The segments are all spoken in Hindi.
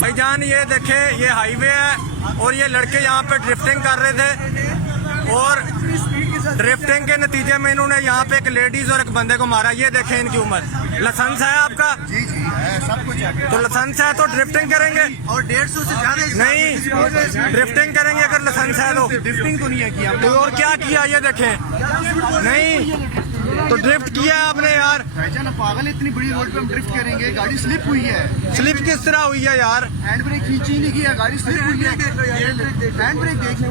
भाईजान ये देखे, ये हाईवे है और ये लड़के यहाँ पे ड्रिफ्टिंग कर रहे थे और ड्रिफ्टिंग के नतीजे में इन्होंने यहाँ पे एक लेडीज और एक बंदे को मारा। ये देखें इनकी उम्र। लाइसेंस है आपका? जी जी है, सब कुछ है। तो लाइसेंस है तो ड्रिफ्टिंग करेंगे? और 150 से ज्यादा नहीं, ड्रिफ्टिंग करेंगे अगर लाइसेंस है तो। ड्रिफ्टिंग तो नहीं है किया तो और क्या किया ये देखें। नहीं तो ड्रिफ्ट किया है आपने यार। भाईजान पागल, इतनी बड़ी रोड पे हम ड्रिफ्ट करेंगे? गाड़ी स्लिप हुई है। स्लिप किस तरह हुई है यार? हैंड ब्रेक खींची नहीं किया, गाड़ी स्लिप हुई है। हैंड ब्रेक देख लो।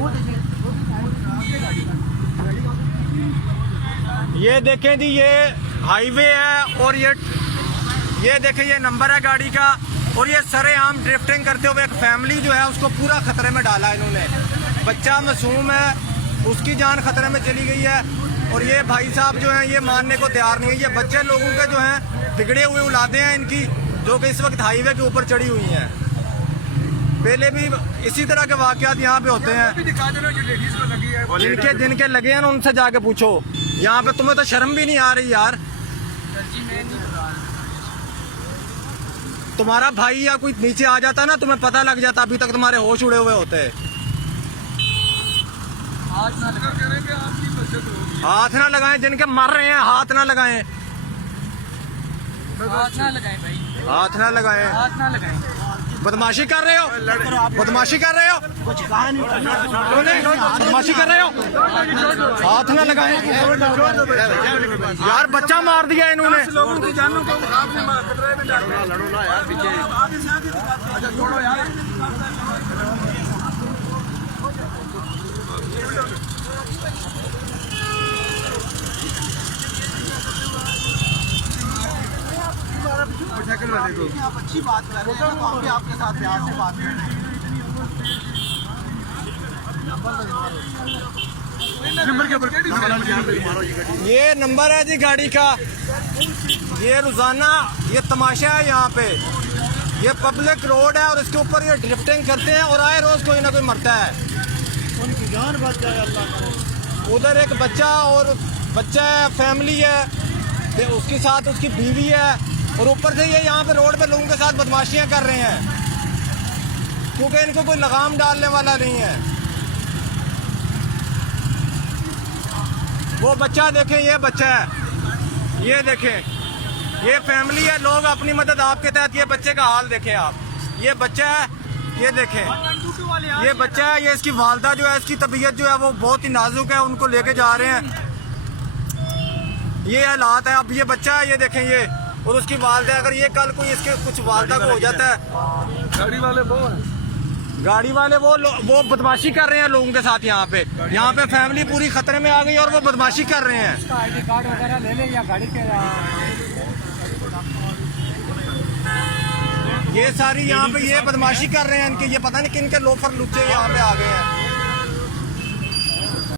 ये देखें जी, ये हाईवे है और ये देखें, ये नंबर है गाड़ी का और ये सरेआम ड्रिफ्टिंग करते हुए एक फैमिली जो है उसको पूरा खतरे में डाला इन्होंने। बच्चा मासूम है, उसकी जान खतरे में चली गई है और ये भाई साहब जो हैं ये मानने को तैयार नहीं है। ये बच्चे लोगों के जो हैं बिगड़े हुए औलादें हैं इनकी, जो कि इस वक्त हाईवे के ऊपर चढ़ी हुई हैं। पहले भी इसी तरह के वाकयात यहाँ पे होते हैं। जिनके लगे हैं ना उनसे जाके पूछो। यहाँ पे तुम्हें तो शर्म भी नहीं आ रही यार। तुम्हारा भाई या कोई नीचे आ जाता ना, तुम्हें पता लग जाता, अभी तक तुम्हारे होश उड़े हुए होते। हाथ ना लगाएं, जिनके मर रहे हैं हाथ ना लगाएं। हाथ ना लगाएं भाई, हाथ ना लगाएं। हाथ ना लगाएं। बदमाशी कर रहे हो, बदमाशी कर रहे हो, बदमाशी कर रहे हो। हाथ ना लगाएं यार, बच्चा मार दिया इन्होंने। लोगों की जानों को आपने खतरे में डाला। लड़ो ना यार पीछे। अच्छा छोड़ो यार। आप अच्छी बात कर रहे हैं तो हम भी आपके साथ प्यार से बात कर रहे हैं। ये नंबर है जी गाड़ी का। ये रोजाना ये तमाशा है यहाँ पे। ये पब्लिक रोड है और इसके ऊपर ये ड्रिफ्टिंग करते हैं और आए रोज कोई ना कोई मरता है। उनकी जान बच जाए अल्लाह। उधर एक बच्चा और बच्चा है, फैमिली है, उसके साथ उसकी बीवी है और ऊपर से ये यहाँ पे रोड पे लोगों के साथ बदमाशियां कर रहे हैं क्योंकि इनको कोई लगाम डालने वाला नहीं है। वो बच्चा देखें, ये बच्चा है, ये देखें, ये फैमिली है। लोग अपनी मदद आपके तहत, ये बच्चे का हाल देखें आप। ये बच्चा है, ये देखें, ये बच्चा है, ये इसकी वालदा जो है, इसकी तबीयत जो है वो बहुत ही नाजुक है, उनको लेके जा रहे हैं। ये हालात है। अब ये बच्चा है, ये देखें, ये और उसकी वालदा। अगर ये कल कोई इसके कुछ वालदा को हो जाता है। गाड़ी वाले वो बदमाशी कर रहे हैं लोगों के साथ यहाँ पे फैमिली पूरी खतरे में आ गई और वो बदमाशी कर रहे हैं। ID कार्ड वगैरह ले ले या गाड़ी के। ये सारी यहाँ पे ये बदमाशी कर रहे हैं इनके, ये पता नहीं किन के लोफर लुच्चे यहाँ पे आ गए हैं।